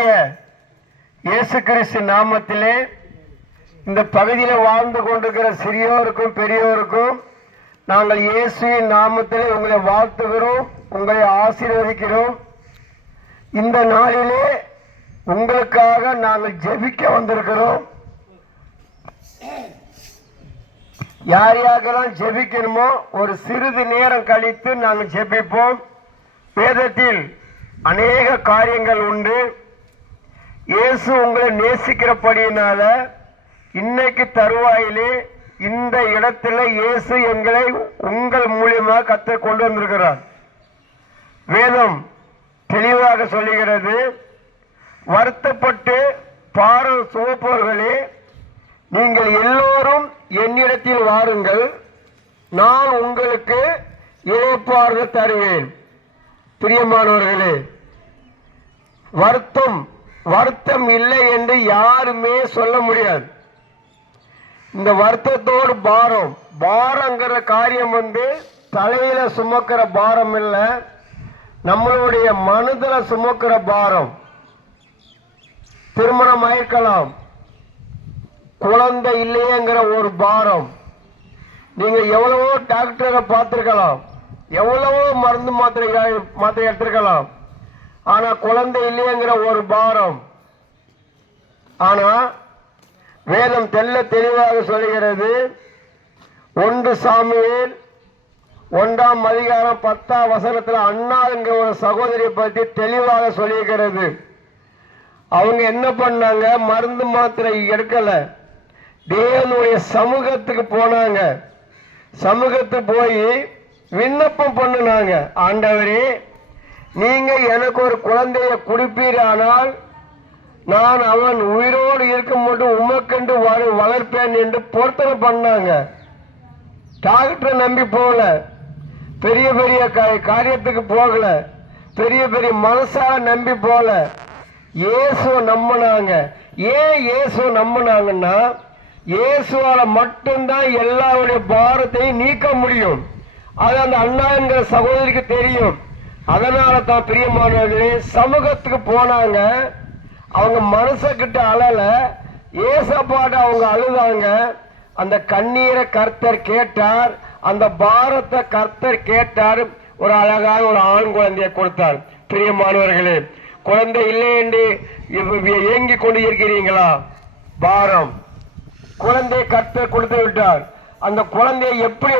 ஆண்டவராகிய இயேசு கிறிஸ்து நாமத்திலே இந்த பகுதியில் வாழ்ந்து கொண்டிருக்கிற சிறியோருக்கும் பெரியோருக்கும் நாங்கள் இயேசுவின் நாமத்திலே உங்களை வாழ்த்துகிறோம், உங்களை ஆசீர்வதிக்கிறோம். இந்த நாளிலே உங்களுக்காக நாங்கள் ஜெபிக்க வந்திருக்கிறோம். யார் யாருக்கெல்லாம் ஜெபிக்கணுமோ ஒரு சிறிது நேரம் கழித்து நாங்கள் ஜெபிப்போம். வேதத்தில் அநேக காரியங்கள் உண்டு. இயேசு உங்களை நேசிக்கிறபடியினால இன்னைக்கு தருவாயிலே இந்த இடத்துல இயேசு எங்களை உங்கள் மூலியமாக கர்த்தர் கொண்டு வந்திருக்கிறார். வேதம் தெளிவாக சொல்லுகிறது, வருத்தப்பட்டு பாரம் சுமப்பவர்களே நீங்கள் எல்லோரும் என்னிடத்தில் வாருங்கள், நான் உங்களுக்கு இளைப்பாறுதல் தருவேன். பிரியமானவர்களே, வருத்தம் இல்லை என்று யாருமே சொல்ல முடியாது. இந்த வருத்தத்தோடு பாரங்கிற காரியம் தலையில சுமக்கிற பாரம் இல்லை, நம்மளுடைய மனதில சுமக்கிற பாரம். திருமணம் ஆயிருக்கலாம், குழந்தை இல்லையேங்கிற ஒரு பாரம். நீங்க எவ்வளவோ டாக்டரை பார்த்திருக்கலாம், எவ்வளவோ மருந்து மாத்திரை எடுத்திருக்கலாம், ஆனா குழந்தை இல்லையேங்கிற ஒரு பாரம். ஆனா வேதம் தெளிவாக சொல்லுகிறது, 1 சாமுவேல் 1ஆம் அதிகாரம் 10ஆம் வசனத்தில் அன்னாள் என்கிற ஒரு சகோதரியை பற்றி தெளிவாக சொல்லியிருக்கிறது. அவங்க என்ன பண்ணாங்க, மருந்து மாத்திரை எடுக்கல, தேவனுடைய சமூகத்துக்கு போனாங்க. சமூகத்துக்கு போய் விண்ணப்பம் பண்ணினாங்க, ஆண்டவரே நீங்க எனக்கு ஒரு குழந்தைய கொடுப்பீரானால் நான் அவன் உயிரோடு இருக்கும் போது உமக்கென்று வளர்ப்பேன் என்று பொருத்தனை பண்ணாங்க. டாக்டரை நம்பி போகல, பெரிய பெரிய காரியத்துக்கு போகல, பெரிய பெரிய மனசால நம்பி போகல, இயேசுவை நம்பினாங்க. ஏன் இயேசுவை நம்பினாங்கன்னா, இயேசுவால மட்டும்தான் எல்லாருடைய பாரத்தையும் நீக்க முடியும். அது அந்த அண்ணாங்கிற சகோதரிக்கு தெரியும். அதனால தான் பிரியமானவர்களே சமூகத்துக்கு போனாங்க. அவங்க மனசுக்கிட்ட அழல, ஏசப்பாட்ட அவங்க அழுதாங்க. அந்த கண்ணீரை கர்த்தர் கேட்டார், அந்த பாரத்தை கர்த்தர் கேட்டார். ஒரு அழகான ஒரு ஆண் குழந்தையை கொடுத்தார். பிரியமானவர்களே, குழந்தை இல்லை என்று ஏங்கி கொண்டு இருக்கிறீங்களா? பாரம் குழந்தையை கர்த்தர் கொடுத்து விட்டார். அந்த குழந்தையை எப்படி